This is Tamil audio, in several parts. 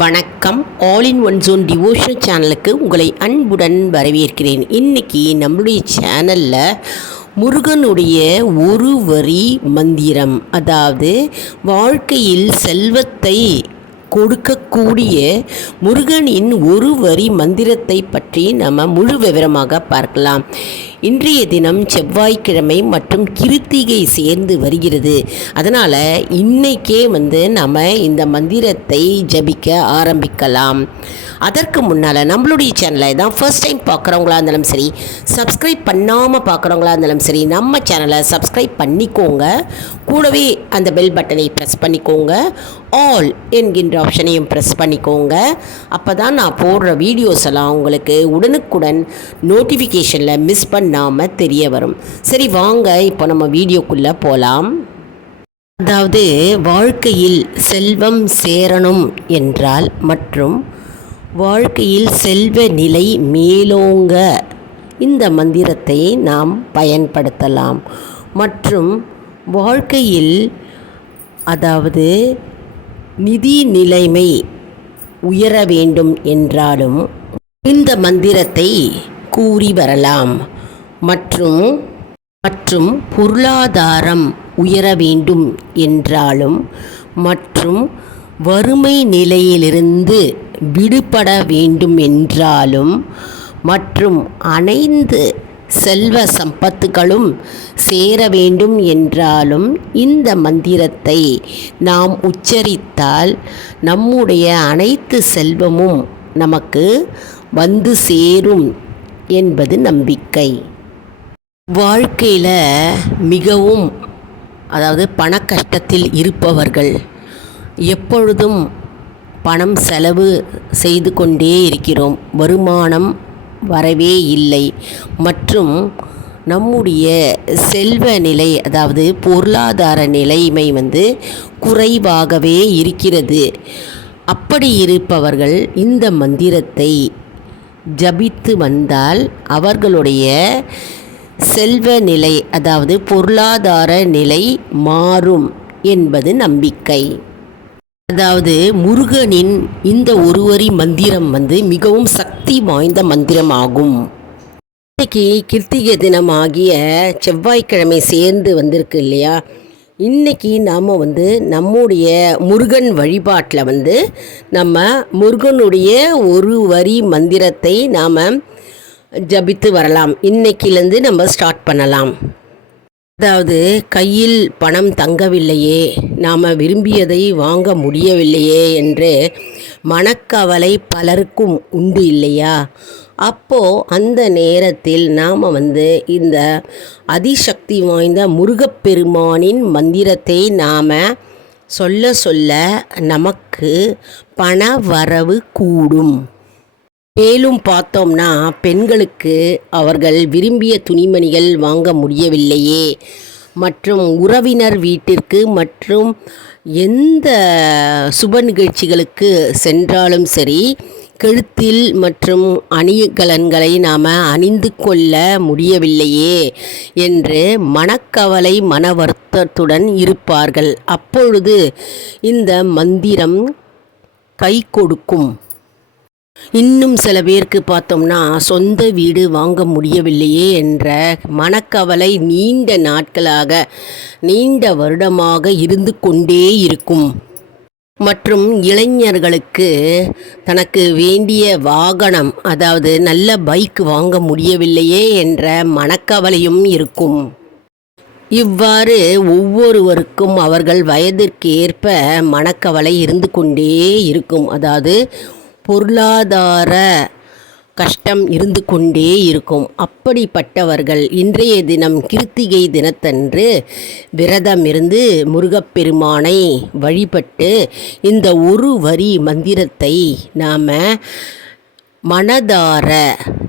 வணக்கம். All in one zone devotional சேனலுக்கு உங்களை அன்புடன் வரவேற்கிறேன். இன்றைக்கி நம்மளுடைய சேனலில் முருகனுடைய ஒரு வரி மந்திரம், அதாவது வாழ்க்கையில் செல்வத்தை கொடுக்கக்கூடிய முருகனின் ஒரு வரி மந்திரத்தை பற்றி நம்ம முழு விவரமாக பார்க்கலாம். இன்றைய தினம் செவ்வாய்க்கிழமை மற்றும் கிருத்திகை சேர்ந்து வருகிறது. அதனால் இன்றைக்கே நம்ம இந்த மந்திரத்தை ஜபிக்க ஆரம்பிக்கலாம். அதற்கு முன்னால் நம்மளுடைய சேனலை தான் ஃபர்ஸ்ட் டைம் பார்க்குறவங்களா இருந்தாலும் சரி, சப்ஸ்கிரைப் பண்ணாமல் பார்க்குறவங்களா இருந்தாலும் சரி, நம்ம சேனலை சப்ஸ்கிரைப் பண்ணிக்கோங்க. கூடவே அந்த பெல் பட்டனை ப்ரெஸ் பண்ணிக்கோங்க. ஆல் என்கின்ற ஆப்ஷனையும் ப்ரெஸ் பண்ணிக்கோங்க. அப்போ தான் நான் போடுற வீடியோஸ் எல்லாம் உங்களுக்கு உடனுக்குடன் நோட்டிஃபிகேஷனில் மிஸ் பண்ணாமல் தெரிய வரும். சரி, வாங்க இப்போ நம்ம வீடியோக்குள்ளே போகலாம். அதாவது வாழ்க்கையில் செல்வம் சேரணும் என்றால் மற்றும் வாழ்க்கையில் செல்வ நிலை மேலோங்க இந்த மந்திரத்தை நாம் பயன்படுத்தலாம். மற்றும் வாழ்க்கையில் அதாவது நிதி நிலைமை உயர வேண்டும் என்றாலும் இந்த மந்திரத்தை கூறி வரலாம். மற்றும் மற்றும் பொருளாதாரம் உயர வேண்டும் என்றாலும் மற்றும் வறுமை நிலையிலிருந்து விடுபட வேண்டும் என்றாலும் மற்றும் அனைத்து செல்வ சம்பத்துகளும் சேர வேண்டும் என்றாலும் இந்த மந்திரத்தை நாம் உச்சரித்தால் நம்முடைய அனைத்து செல்வமும் நமக்கு வந்து சேரும் என்பது நம்பிக்கை. வாழ்க்கையில் மிகவும் அதாவது பண கஷ்டத்தில் இருப்பவர்கள் எப்பொழுதும் பணம் செலவு செய்து கொண்டே இருக்கிறோம், வருமானம் வரவே இல்லை, மற்றும் நம்முடைய செல்வ நிலை அதாவது பொருளாதார நிலைமை குறைவாகவே இருக்கிறது. அப்படி இருப்பவர்கள் இந்த மந்திரத்தை ஜபித்து வந்தால் அவர்களுடைய செல்வ நிலை அதாவது பொருளாதார நிலை மாறும் என்பது நம்பிக்கை. அதாவது முருகனின் இந்த ஒரு வரி மந்திரம் மிகவும் சக்தி வாய்ந்த மந்திரமாகும். இன்றைக்கி கிருத்திகை தினம் ஆகிய செவ்வாய்க்கிழமை சேர்ந்து வந்திருக்கு இல்லையா? இன்றைக்கி நாம் நம்முடைய முருகன் வழிபாட்டில் நம்ம முருகனுடைய ஒரு வரி மந்திரத்தை நாம் ஜபித்து வரலாம். இன்னைக்கிலேருந்து நம்ம ஸ்டார்ட் பண்ணலாம். அதாவது கையில் பணம் தங்கவில்லையே, நாம் விரும்பியதை வாங்க முடியவில்லையே என்று மனக்கவலை பலருக்கும் உண்டு இல்லையா? அப்போது அந்த நேரத்தில் நாம் இந்த அதிசக்தி வாய்ந்த முருகப்பெருமானின் மந்திரத்தை நாம் சொல்ல சொல்ல நமக்கு பண வரவு கூடும். மேலும் பார்த்தோம்னா பெண்களுக்கு அவர்கள் விரும்பிய துணிமணிகள் வாங்க முடியவில்லையே, மற்றும் உறவினர் வீட்டிற்கு மற்றும் எந்த சுப நிகழ்ச்சிகளுக்கு சென்றாலும் சரி கழுத்தில் மற்றும் அணிகலன்களை நாம் அணிந்து கொள்ள முடியவில்லையே என்று மனக்கவலை மன வருத்தத்துடன் இருப்பார்கள். அப்பொழுது இந்த மந்திரம் கை கொடுக்கும். இன்னும் சில பேருக்கு பார்த்தோம்னா சொந்த வீடு வாங்க முடியவில்லையே என்ற மனக்கவலை நீண்ட நாட்களாக நீண்ட வருடமாக இருந்து கொண்டே இருக்கும். மற்றும் இளைஞர்களுக்கு தனக்கு வேண்டிய வாகனம் அதாவது நல்ல பைக் வாங்க முடியவில்லையே என்ற மனக்கவலையும் இருக்கும். இவ்வாறு ஒவ்வொருவருக்கும் அவர்கள் வயதிற்கு ஏற்ப மனக்கவலை இருந்து கொண்டே இருக்கும். அதாவது பொருளாதார கஷ்டம் இருந்து கொண்டே இருக்கும். அப்படிப்பட்டவர்கள் இன்றைய தினம் கிருத்திகை தினத்தன்று விரதம் இருந்து முருகப்பெருமானை வழிபட்டு இந்த ஒரு வரி மந்திரத்தை நாம் மனதார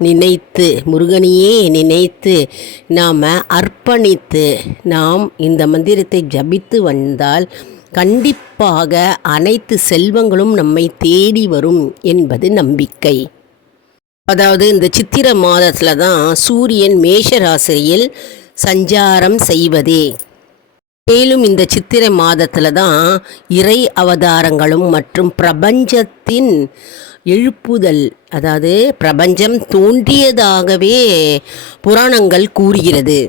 நினைத்து முருகனையே நினைத்து நாம் அர்ப்பணித்து நாம் இந்த மந்திரத்தை ஜபித்து வந்தால் கண்டிப்பாக அனைத்து செல்வங்களும் நம்மை தேடி வரும் என்பது நம்பிக்கை. அதாவது இந்த சித்திரை மாதத்தில் தான் சூரியன் மேஷ ராசியில் சஞ்சாரம் செய்வதே. மேலும் இந்த சித்திரை மாதத்தில் தான் இறை அவதாரங்களும் மற்றும் பிரபஞ்சத்தின் எழுப்புதல், அதாவது பிரபஞ்சம் தோன்றியதாகவே புராணங்கள் கூறுகிறது.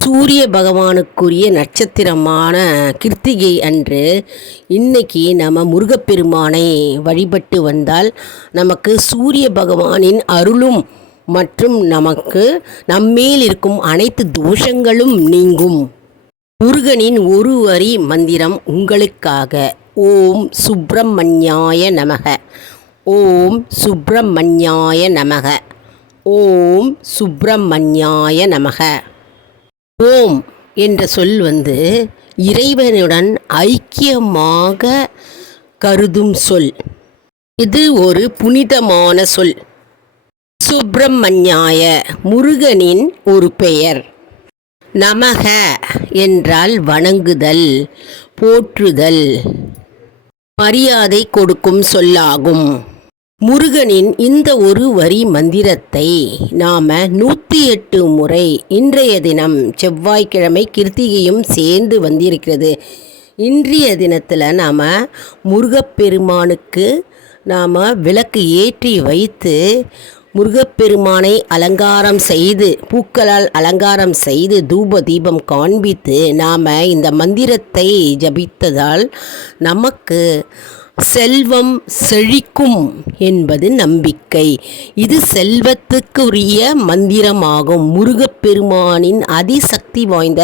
சூரிய பகவானுக்குரிய நட்சத்திரமான கிருத்திகை அன்று இன்னைக்கு நம்ம முருகப்பெருமானை வழிபட்டு வந்தால் நமக்கு சூரிய பகவானின் அருளும் மற்றும் நமக்கு நம்மேல் இருக்கும் அனைத்து தோஷங்களும் நீங்கும். முருகனின் ஒரு வரி மந்திரம் உங்களுக்காக. ஓம் சுப்பிரமணியாய நமக. ஓம் சுப்பிரமணியாய நமக. ஓம் சுப்பிரமணியாய நமக. ஓம் என்ற சொல் இறைவனுடன் ஐக்கியமாக கருதும் சொல். இது ஒரு புனிதமான சொல். சுப்பிரமணியாய முருகனின் ஒரு பெயர். நமக என்றால் வணங்குதல், போற்றுதல், மரியாதை கொடுக்கும் சொல்லாகும். முருகனின் இந்த ஒரு வரி மந்திரத்தை நாம் 108 முறை இன்றைய தினம் செவ்வாய்க்கிழமை கிருத்திகையும் சேர்ந்து வந்திருக்கிறது. இன்றைய தினத்தில் நாம் முருகப்பெருமானுக்கு நாம் விளக்கு ஏற்றி வைத்து முருகப்பெருமானை அலங்காரம் செய்து பூக்களால் அலங்காரம் செய்து தூப தீபம் காண்பித்து நாம் இந்த மந்திரத்தை ஜபித்ததால் நமக்கு செல்வம் செழிக்கும் என்பது நம்பிக்கை. இது செல்வத்துக்குரிய மந்திரமாகும். முருகப்பெருமானின் அதிசக்தி வாய்ந்த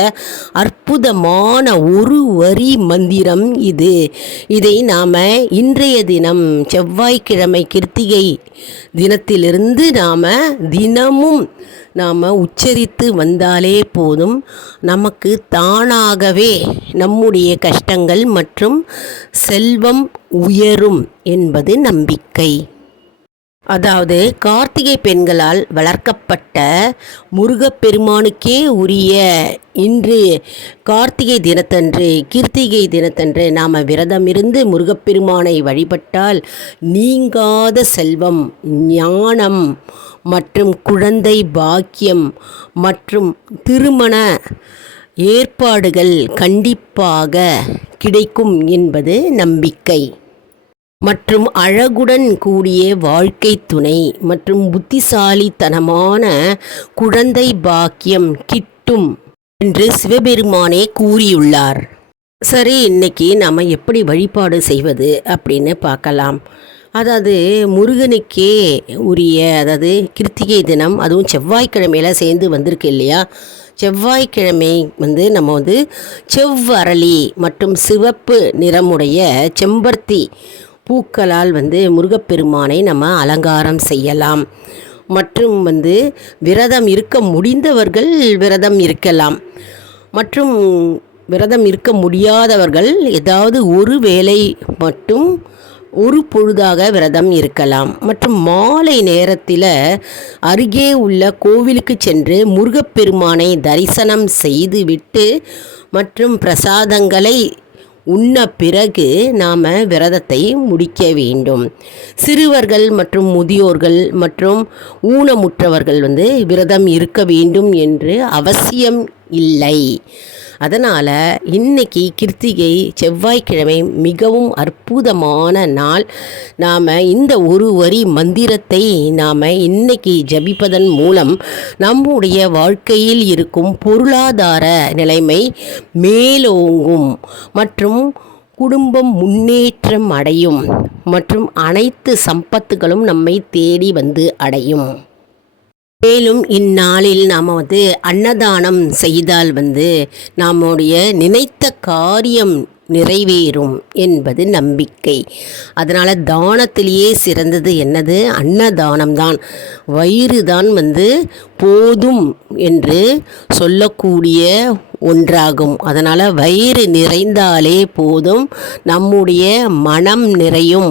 அற்புதமான ஒரு வரி மந்திரம் இது. இதை நாம் இன்றைய தினம் செவ்வாய்க்கிழமை கிருத்திகை தினத்திலிருந்து நாம் தினமும் உச்சரித்து வந்தாலே போதும், நமக்கு தானாகவே நம்முடைய கஷ்டங்கள் மற்றும் செல்வம் உயரும் என்பது நம்பிக்கை. அதாவது கார்த்திகை பெண்களால் வளர்க்கப்பட்ட முருகப்பெருமானுக்கே உரிய இன்று கார்த்திகை தினத்தன்று கிருத்திகை தினத்தன்று நாம் விரதமிருந்து முருகப்பெருமானை வழிபட்டால் நீங்காத செல்வம், ஞானம் மற்றும் குழந்தை பாக்கியம் மற்றும் திருமண ஏற்பாடுகள் கண்டிப்பாக கிடைக்கும் என்பது நம்பிக்கை. மற்றும் அழகுடன் கூடிய வாழ்க்கை துணை மற்றும் புத்திசாலித்தனமான குழந்தை பாக்கியம் கிட்டும் என்று சிவபெருமானே கூறியுள்ளார். சரி, இன்னைக்கு நாம் எப்படி வழிபாடு செய்வது அப்படின்னு பார்க்கலாம். அதாவது முருகனுக்கே உரிய, அதாவது கிருத்திகை தினம், அதுவும் செவ்வாய்க்கிழமையில் சேர்ந்து வந்திருக்கு இல்லையா. செவ்வாய்க்கிழமை நம்ம செவ்வரளி மற்றும் சிவப்பு நிறமுடைய செம்பருத்தி பூக்களால் முருகப்பெருமானை நம்ம அலங்காரம் செய்யலாம். மற்றும் விரதம் இருக்க முடிந்தவர்கள் விரதம் இருக்கலாம். மற்றும் விரதம் இருக்க முடியாதவர்கள் ஏதாவது ஒரு வேளை மட்டும் ஒரு பொழுதாக விரதம் இருக்கலாம். மற்றும் மாலை நேரத்தில் அருகே உள்ள கோவிலுக்கு சென்று முருகப்பெருமானை தரிசனம் செய்துவிட்டு மற்றும் பிரசாதங்களை உண்ண பிறகு நாம் விரதத்தை முடிக்க வேண்டும். சிறுவர்கள் மற்றும் முதியோர்கள் மற்றும் ஊனமுற்றவர்கள் விரதம் இருக்க வேண்டும் என்று அவசியம் இல்லை. அதனால் இன்னைக்கு கிருத்திகை செவ்வாய்க்கிழமை மிகவும் அற்புதமான நாள். நாம் இந்த ஒரு வரி மந்திரத்தை நாம் இன்னைக்கு ஜபிப்பதன் மூலம் நம்முடைய வாழ்க்கையில் இருக்கும் பொருளாதார நிலைமை மேலோங்கும் மற்றும் குடும்பம் முன்னேற்றம் அடையும் மற்றும் அனைத்து சம்பத்துகளும் நம்மை தேடி அடையும். மேலும் இந்நாளில் நாம் அன்னதானம் செய்தால் நம்முடைய நினைத்த காரியம் நிறைவேறும் என்பது நம்பிக்கை. அதனால் தானத்திலேயே சிறந்தது என்னது? அன்னதானம்தான். வயிறு தான் போதும் என்று சொல்லக்கூடிய ஒன்றாகும். அதனால் வயிறு நிறைந்தாலே போதும், நம்முடைய மனம் நிறையும்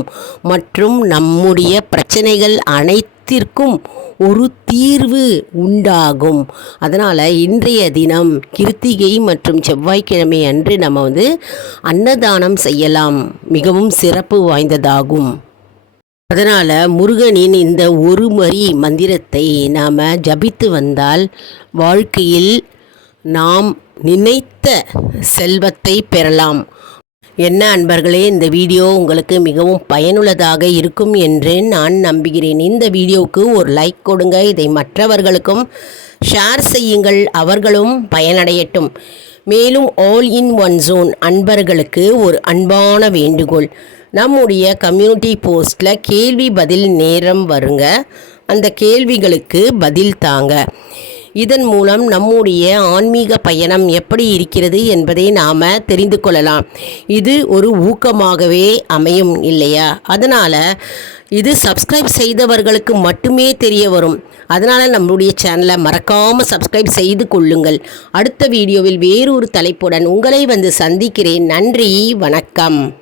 மற்றும் நம்முடைய பிரச்சனைகள் அனைத்திற்கும் ஒரு தீர்வு உண்டாகும். அதனால் இன்றைய தினம் கிருத்திகை மற்றும் செவ்வாய்க்கிழமை அன்று நம்ம அன்னதானம் செய்யலாம். மிகவும் சிறப்பு வாய்ந்ததாகும். அதனால் முருகனின் இந்த ஒரு வரி மந்திரத்தை நாம் ஜபித்து வந்தால் வாழ்க்கையில் நாம் நினைத்த செல்வத்தை பெறலாம். என்ன அன்பர்களே, இந்த வீடியோ உங்களுக்கு மிகவும் பயனுள்ளதாக இருக்கும் என்று நான் நம்புகிறேன். இந்த வீடியோவுக்கு ஒரு லைக் கொடுங்க. இதை மற்றவர்களுக்கும் ஷேர் செய்யுங்கள், அவர்களும் பயனடையட்டும். மேலும் ஆல் இன் ஒன் ஜோன் அன்பர்களுக்கு ஒரு அன்பான வேண்டுகோள். நம்முடைய கம்யூனிட்டி போஸ்ட்டில் கேள்வி பதில் நேரம் வருங்க. அந்த கேள்விகளுக்கு பதில் தாங்க. இதன் மூலம் நம்முடைய ஆன்மீக பயணம் எப்படி இருக்கிறது என்பதை நாம் தெரிந்து கொள்ளலாம். இது ஒரு ஊக்கமாகவே அமையும் இல்லையா? அதனால் இது சப்ஸ்கிரைப் செய்தவர்களுக்கு மட்டுமே தெரிய வரும். அதனால் நம்மளுடைய சேனலை மறக்காமல் சப்ஸ்கிரைப் செய்து கொள்ளுங்கள். அடுத்த வீடியோவில் வேறொரு தலைப்புடன் உங்களை வந்து சந்திக்கிறேன். நன்றி, வணக்கம்.